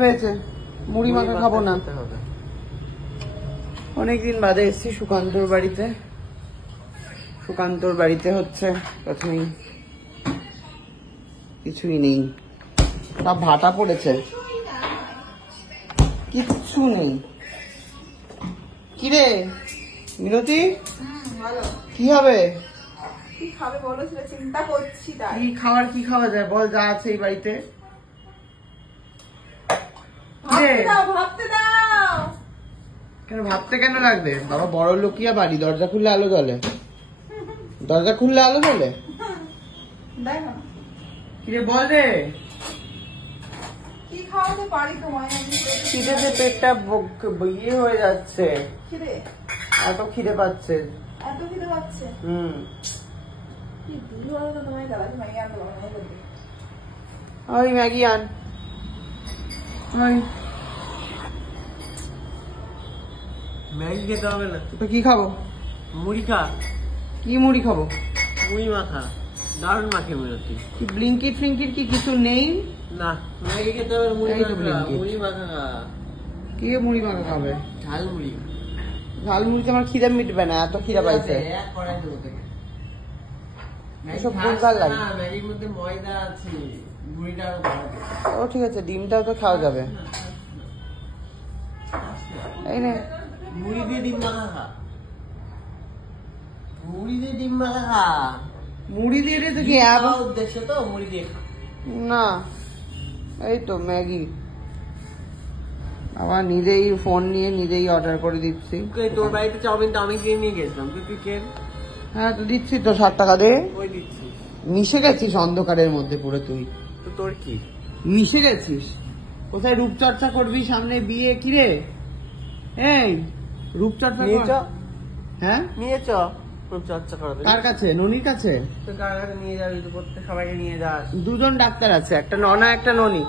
পেয়েছে, মুড়ি মাখা খাবো না। অনেকদিন বাদে এসেছি সুকান্তর বাড়িতে। সুকান্তর বাড়িতে হচ্ছে প্রথমেই কিছুই নেই, সব ভাটা পড়েছে, কিচ্ছু নেই। কিরে মিনতি, কি হবে? কি খাবে বলো, সেটা চিন্তা করছি। কি খাওয়া যায় বল, যা আছে এই বাড়িতে। ভাবতে দাও। কেন ভাবতে কেন লাগবে? বাবা বড় লোকিয়া বাড়ি, দরজা খুললে আলো জ্বলে। দরজা খুললে আলো জ্বলে। দেখো কিরে বল রে, কি খাওয়াতে পারি তোমায়? খিদেতে পেটটা ইয়ে হয়ে যাচ্ছে। খিদে? এত খিদে পাচ্ছে। এত খিদে পাচ্ছে? কি দুই বলো তো তোমায়, দাদা ম্যাগি আনতে পারবো না। ওই ম্যাগি আন। ওই ম্যাগি খেতে হবে না তো কি খাবো? মুড়ি খা। কি মুড়ি খাবো? মুড়ি মাখা দারুণ মাখে মিনতি। কি ব্লিঙ্কিট ফ্লিঙ্কিট কি কিছু নেই? না ম্যাগি খেতে হবে, মুড়ি এই তো মাখা। Blinkit। মুড়ি মাখা খা। কি মুড়ি মাখা খাবে? ঝাল মুড়ি। ঝাল মুড়িতে আমার খিদে মিটবে না, এত খিদে পাইছে। এক কড়াই দেবো তোকে। এসব ভুলভাল লাগে। ম্যাগির মধ্যে ময়দা আছে, মুড়িটা আরো বাড়াবে। ও ঠিক আছে, ডিমটাও তো খাওয়া যাবে। এই নে মুড়ি দিয়ে ডিম মাখা খা। মুড়ি দিয়ে ডিম মাখা খা। মুড়ি দিয়ে তো কি উদ্দেশ্য তো মুড়ি দিয়ে খা। না, এই তো ম্যাগি। আবার নিজেই ফোন নিয়ে নিজেই অর্ডার করে দিচ্ছি। তোর বাড়িতে চাউমিন তো আমি কিনে নিয়ে গেছিলাম, তুই কেন? হ্যাঁ তো দিচ্ছি তো, 60 টাকা দে। ওই দিচ্ছি। মিশে গেছিস অন্ধকারের মধ্যে পুরো তুই। তো তোর কি? মিশে গেছিস। কোথায় রূপচর্চা করবি, সামনে বিয়ে? কিরে এই রূপচর্চা নিয়ে চ। হ্যাঁ নিয়ে চ, খুব চর্চা করাবে। কার কাছে? ননির কাছে? তো কার কাছে নিয়ে যাবি? তো প্রত্যেক সবাইকে নিয়ে যাস। দুজন ডাক্তার আছে, একটা ননা একটা ননি।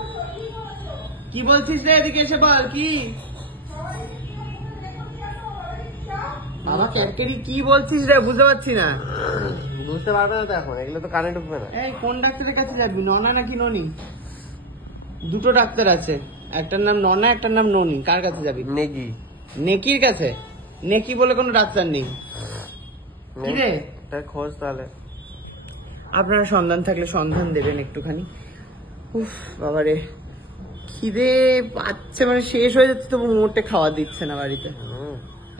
কি বলছিস রে, এদিকে এসে বল। কি বাবা ক্যাটকেরি কি বলছিস রে, বুঝতে পারছি না। বুঝতে পারবে না তো এখন, এগুলো তো কানে ঢুকবে না। এই কোন ডাক্তারের কাছে যাবি, ননা নাকি ননি? দুটো ডাক্তার আছে, একটার নাম ননা একটার নাম ননি। কার কাছে যাবি? নেগি। নেকির কাছে? নেকি বলে কোনো ডাক্তার নেই। কি রে তার খোঁজ তাহলে। আপনারা সন্ধান থাকলে সন্ধান দেবেন একটুখানি। উফ বাবারে খিদে পাচ্ছে, মানে শেষ হয়ে যাচ্ছে, তবু মোটে খাওয়া দিচ্ছে না বাড়িতে।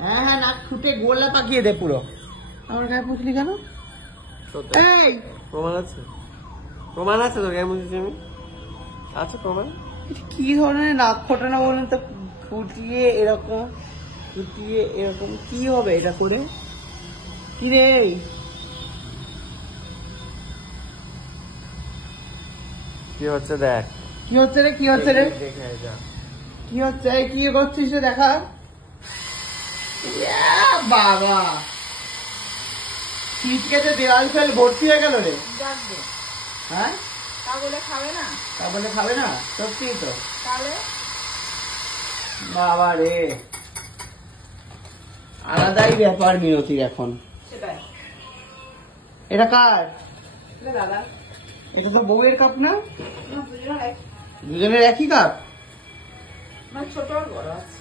হ্যাঁ হ্যাঁ, নাক ফুটে গোলা পাকিয়ে দে পুরো। আমার গায়ে পুছলি কেন? এই প্রমাণ আছে? প্রমাণ আছে তো? কেমন বুঝেছি আমি? আছে প্রমাণ? কি ধরনের নাক ফোটানো বলুন তো? ফুটিয়ে এরকম, ফুটিয়ে এরকম কি হবে এটা করে? কি রে কি হচ্ছে দেখ। কি হচ্ছে রে, কি হচ্ছে রে, দেখে যা। কি হচ্ছে? এই কি করছিস রে, দেখা। বাবা শীতকেতে দেওয়াল ফেল ভর্তি হয়ে গেল রে। হ্যাঁ তা বলে খাবে না? তা বলে খাবে না? সত্যি তো। তাহলে বাবা রে, আলাদাই ব্যাপার মিনতির এখন। সেটাই। এটা কার? দাদা এটা তো বউয়ের কাপ না? দুজনের দুজনের একই কাপ? ছোট আর বড় আছে।